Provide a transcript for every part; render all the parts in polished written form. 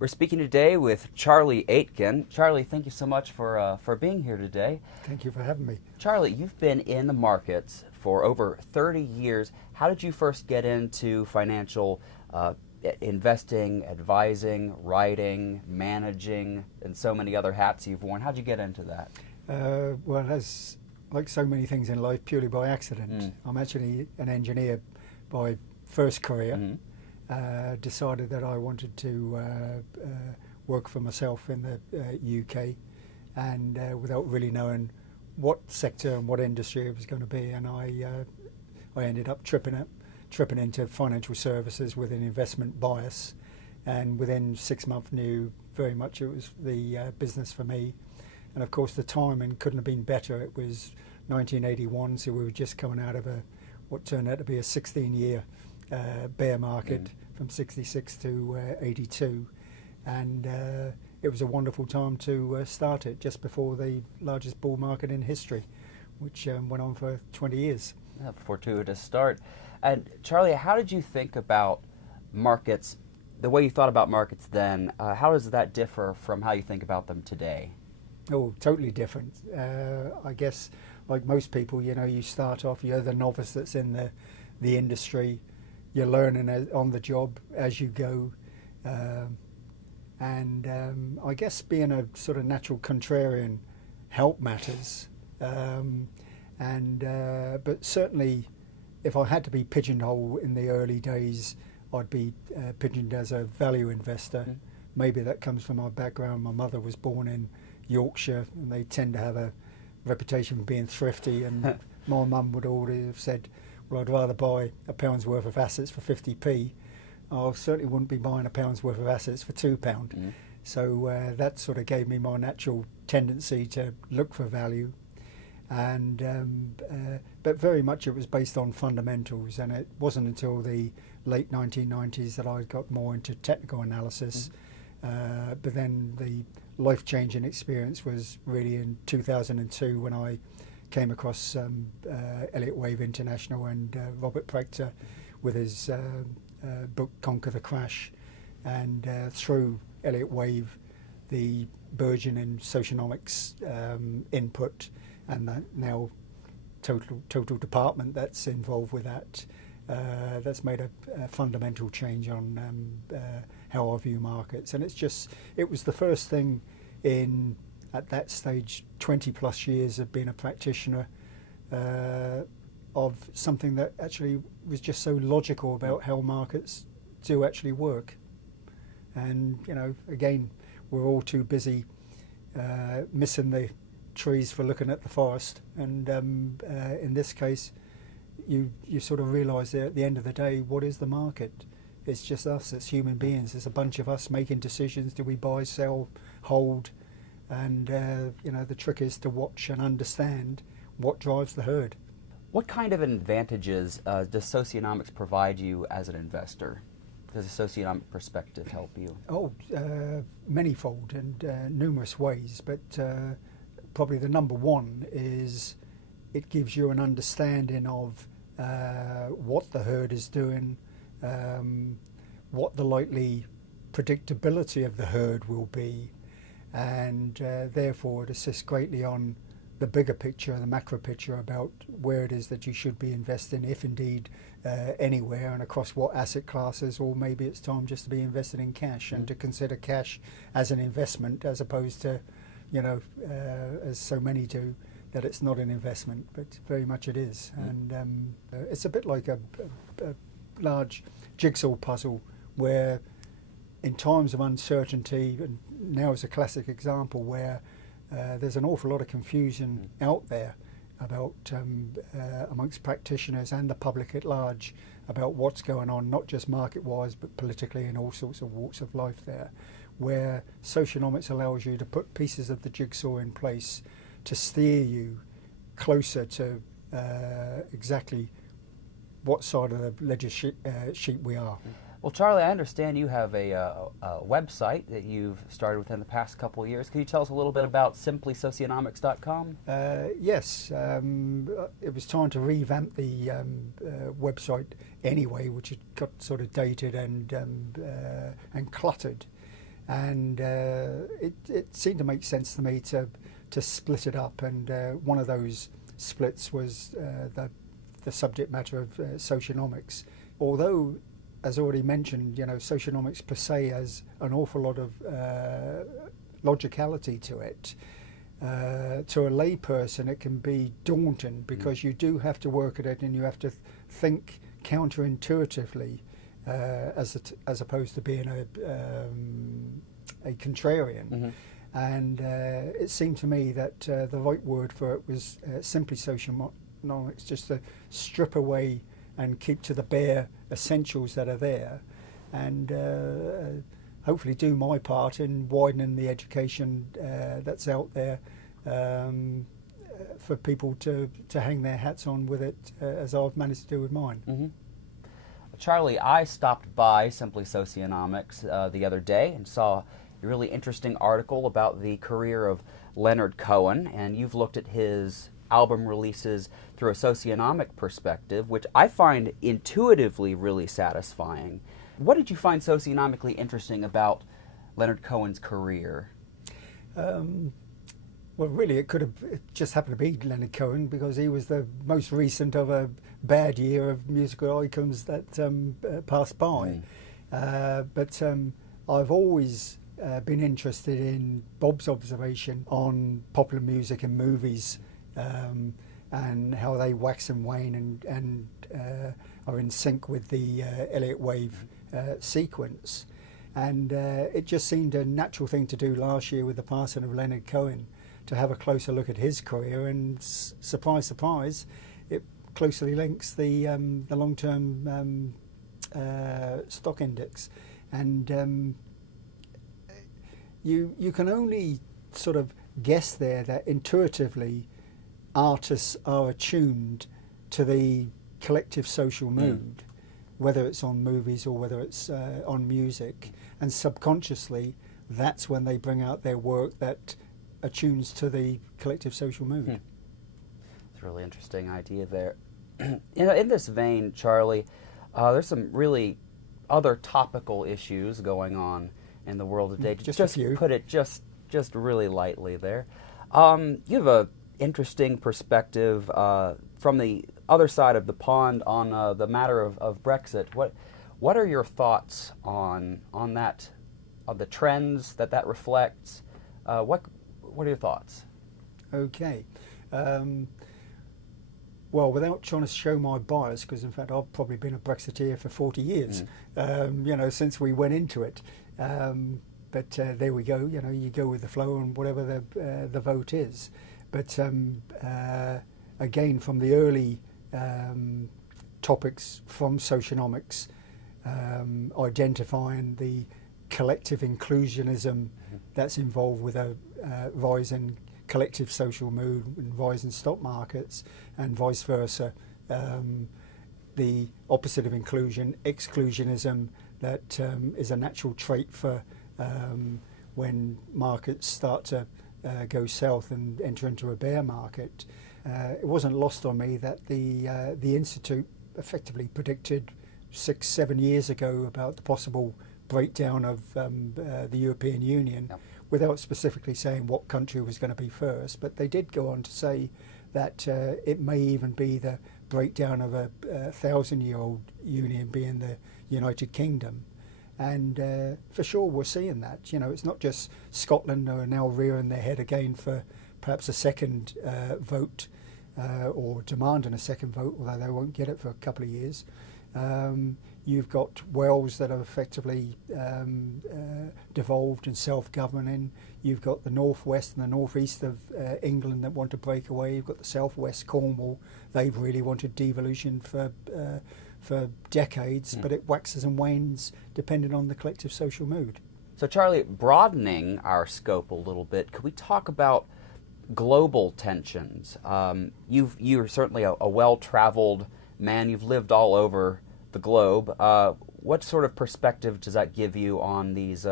We're speaking today with Charlie Aitken. Charlie, thank you so much for being here today. Thank you for having me. Charlie, you've been in the markets for over 30 years. How did you first get into financial investing, advising, writing, managing, and so many other hats you've worn? How did you get into that? Well, as like so many things in life, purely by accident. I'm actually an engineer by first career. Decided that I wanted to work for myself in the UK, and without really knowing what sector and what industry it was going to be, and I ended up tripping into financial services with an investment bias, and within 6 months knew very much it was the business for me. And of course the timing couldn't have been better. It was 1981, so we were just coming out of what turned out to be a 16-year bear market from 66 to 82, and it was a wonderful time to start it just before the largest bull market in history, which went on for 20 years. Yeah, fortuitous start. And Charlie, how did you think about markets, the way you thought about markets then? How does that differ from how you think about them today? Oh, totally different. I guess like most people, you start off, you're the novice that's in the industry. You're learning on the job as you go, and I guess being a sort of natural contrarian help matters, but certainly if I had to be pigeonholed in the early days, I'd be pigeonholed as a value investor. Maybe that comes from my background. My mother was born in Yorkshire, and they tend to have a reputation for being thrifty, and my mum would already have said, well, I'd rather buy a pound's worth of assets for 50p. I certainly wouldn't be buying a pound's worth of assets for £2. So that sort of gave me my natural tendency to look for value, and but very much it was based on fundamentals, and it wasn't until the late 1990s that I got more into technical analysis. But then the life-changing experience was really in 2002 when I came across Elliott Wave International and Robert Prechter with his book Conquer the Crash, and through Elliott Wave the burgeoning Socionomics input, and that now total department that's involved with that, that's made a fundamental change on how I view markets. And it was the first thing in, at that stage, 20 plus years of being a practitioner, of something that actually was just so logical about how markets do actually work. And again, we're all too busy missing the trees for looking at the forest, and in this case you sort of realise that at the end of the day, what is the market? It's just us, it's human beings, it's a bunch of us making decisions. Do we buy, sell, hold? And the trick is to watch and understand what drives the herd. What kind of advantages does Socionomics provide you as an investor? Does a socionomic perspective help you? Oh, manyfold and numerous ways, but probably the number one is it gives you an understanding of what the herd is doing, what the likely predictability of the herd will be, and therefore it assists greatly on the bigger picture, the macro picture about where it is that you should be investing, if indeed anywhere, and across what asset classes, or maybe it's time just to be invested in cash and to consider cash as an investment, as opposed to, as so many do, that it's not an investment, but very much it is. And it's a bit like a large jigsaw puzzle where in times of uncertainty, and now is a classic example where there's an awful lot of confusion out there about amongst practitioners and the public at large about what's going on, not just market-wise but politically in all sorts of walks of life there, where Socionomics allows you to put pieces of the jigsaw in place to steer you closer to exactly what side of the ledger sheet we are. Well, Charlie, I understand you have a website that you've started within the past couple of years. Can you tell us a little bit about simplysocionomics.com? Yes, it was time to revamp the website anyway, which had got sort of dated and cluttered. and it seemed to make sense to me to split it up, and one of those splits was the subject matter of socionomics. Although, as already mentioned, socionomics per se has an awful lot of logicality to it. To a layperson, it can be daunting because you do have to work at it, and you have to think counterintuitively, as opposed to being a contrarian. Mm-hmm. And it seemed to me that the right word for it was simply socionomics, just to strip away and keep to the bare essentials that are there, and hopefully do my part in widening the education that's out there for people to hang their hats on with it, as I've managed to do with mine. Mm-hmm. Charlie, I stopped by Simply Socionomics the other day and saw a really interesting article about the career of Leonard Cohen, and you've looked at his album releases through a socionomic perspective, which I find intuitively really satisfying. What did you find socionomically interesting about Leonard Cohen's career? Well, really, it just happened to be Leonard Cohen, because he was the most recent of a bad year of musical icons that passed by. But I've always been interested in Bob's observation on popular music and movies, and how they wax and wane and are in sync with the Elliott wave sequence. And it just seemed a natural thing to do last year with the passing of Leonard Cohen, to have a closer look at his career, and surprise, surprise, it closely links the long-term stock index. And you can only sort of guess there that intuitively artists are attuned to the collective social mood, whether it's on movies or whether it's on music, and subconsciously that's when they bring out their work that attunes to the collective social mood. It's a really interesting idea there. In this vein, Charlie, there's some really other topical issues going on in the world today. Just a few. Put it just really lightly there. You have a interesting perspective from the other side of the pond on the matter of Brexit. What are your thoughts on that, on the trends that reflects? What are your thoughts? Okay. Well, without trying to show my bias, because in fact I've probably been a Brexiteer for 40 years, since we went into it. But there we go. You go with the flow and whatever the vote is. But again, from the early topics from socionomics, identifying the collective inclusionism that's involved with a rise in collective social mood and rise in stock markets, and vice versa. The opposite of inclusion, exclusionism, that is a natural trait for when markets start to go south and enter into a bear market. It wasn't lost on me that the Institute effectively predicted 6-7 years ago about the possible breakdown of the European Union, without specifically saying what country was going to be first. But they did go on to say that it may even be the breakdown of a 1,000-year-old union, being the United Kingdom. And for sure we're seeing that. It's not just Scotland who are now rearing their head again for perhaps a second vote, or demanding a second vote, although they won't get it for a couple of years. You've got Wales that are effectively devolved and self-governing. You've got the northwest and the northeast of England that want to break away. You've got the southwest, Cornwall. They've really wanted devolution for decades, but it waxes and wanes depending on the collective social mood. So Charlie, broadening our scope a little bit, could we talk about global tensions? You're certainly a well-traveled man. You've lived all over the globe. What sort of perspective does that give you on these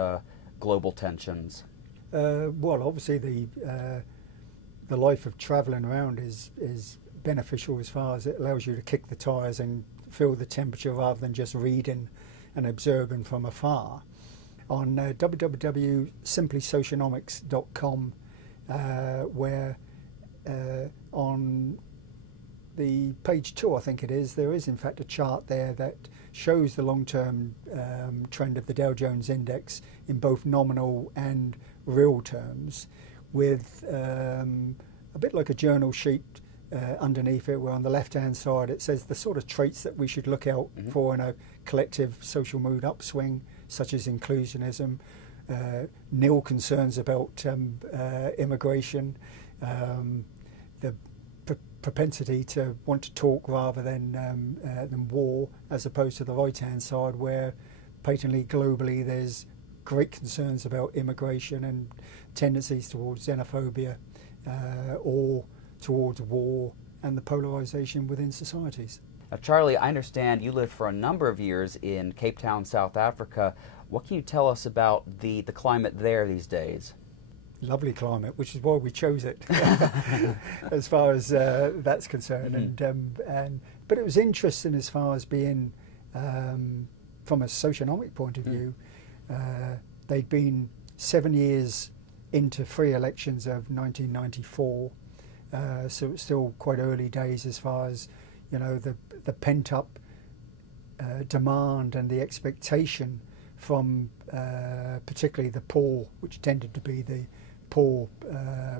global tensions? Well, obviously the life of travelling around is beneficial as far as it allows you to kick the tyres and feel the temperature rather than just reading and observing from afar. on www.simplysocionomics.com, where on the page 2, I think it is, there is in fact a chart there that shows the long-term trend of the Dow Jones Index in both nominal and real terms, with a bit like a journal sheet underneath it, where on the left-hand side it says the sort of traits that we should look out for in a collective social mood upswing, such as inclusionism, nil concerns about immigration, the propensity to want to talk rather than war, as opposed to the right-hand side, where patently globally there's great concerns about immigration and tendencies towards xenophobia or towards war and the polarization within societies. Now, Charlie, I understand you lived for a number of years in Cape Town, South Africa. What can you tell us about the climate there these days? Lovely climate, which is why we chose it, as far as that's concerned. But it was interesting as far as being, from a socionomic point of view, they'd been 7 years into free elections of 1994, so it's still quite early days as far as, you know, the pent-up demand and the expectation from particularly the poor, which tended to be the poor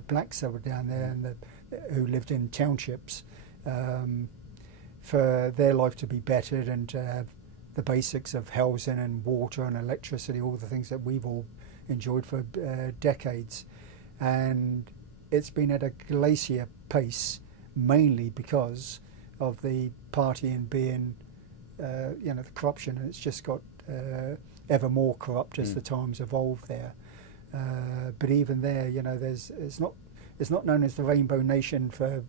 blacks that were down there and who lived in townships, for their life to be bettered and to have the basics of housing and water and electricity, all the things that we've all enjoyed for decades. And it's been at a glacier pace, mainly because of the party and being, you know, the corruption, and it's just got ever more corrupt as the times evolve there. But even there, you know, it's not known as the Rainbow Nation for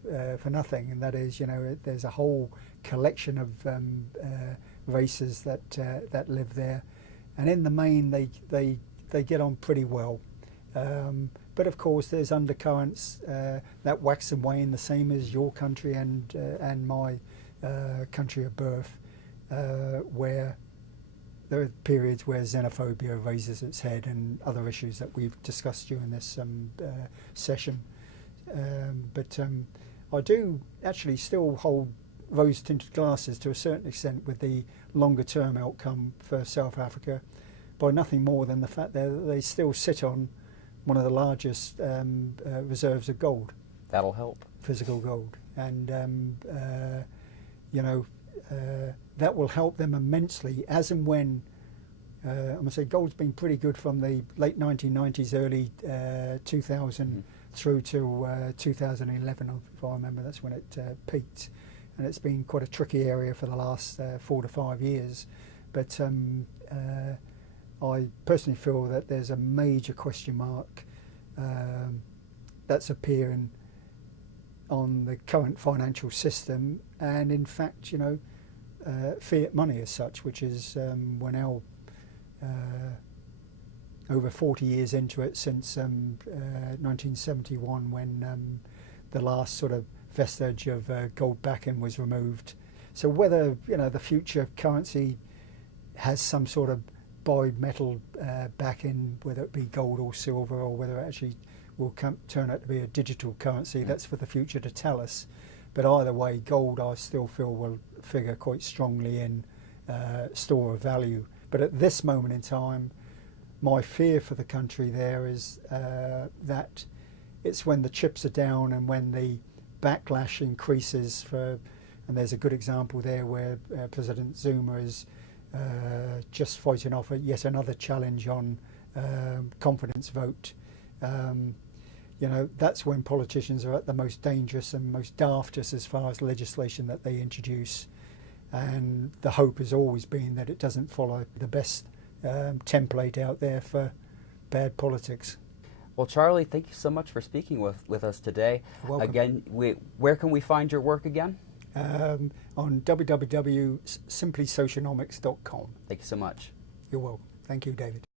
nothing, and that is, you know, there's a whole collection of races that live there, and in the main they get on pretty well. But of course, there's undercurrents that wax and wane, the same as your country and my country of birth, where there are periods where xenophobia raises its head and other issues that we've discussed during this session. But I do actually still hold rose-tinted glasses to a certain extent with the longer-term outcome for South Africa, by nothing more than the fact that they still sit on one of the largest reserves of gold. That'll help. Physical gold. And, you know, that will help them immensely as and when, I'm going to say gold's been pretty good from the late 1990s, early 2000 through to 2011, if I remember, that's when it peaked. And it's been quite a tricky area for the last 4 to 5 years. But I personally feel that there's a major question mark that's appearing on the current financial system, and in fact, you know, fiat money as such, which is we're now over 40 years into it, since 1971, when the last sort of vestige of gold backing was removed. So whether, you know, the future currency has some sort of bimetal backing, whether it be gold or silver, or whether it actually will turn out to be a digital currency, that's for the future to tell us. But either way, gold I still feel will figure quite strongly in store of value. But at this moment in time, my fear for the country there is that it's when the chips are down and when the backlash increases and there's a good example there where President Zuma is just fighting off yet another challenge on confidence vote. You know, that's when politicians are at the most dangerous and most daftest as far as legislation that they introduce. And the hope has always been that it doesn't follow the best template out there for bad politics. Well, Charlie, thank you so much for speaking with us today. Welcome. Again, where can we find your work again? On www.simplysocionomics.com. Thank you so much. You're welcome. Thank you, David.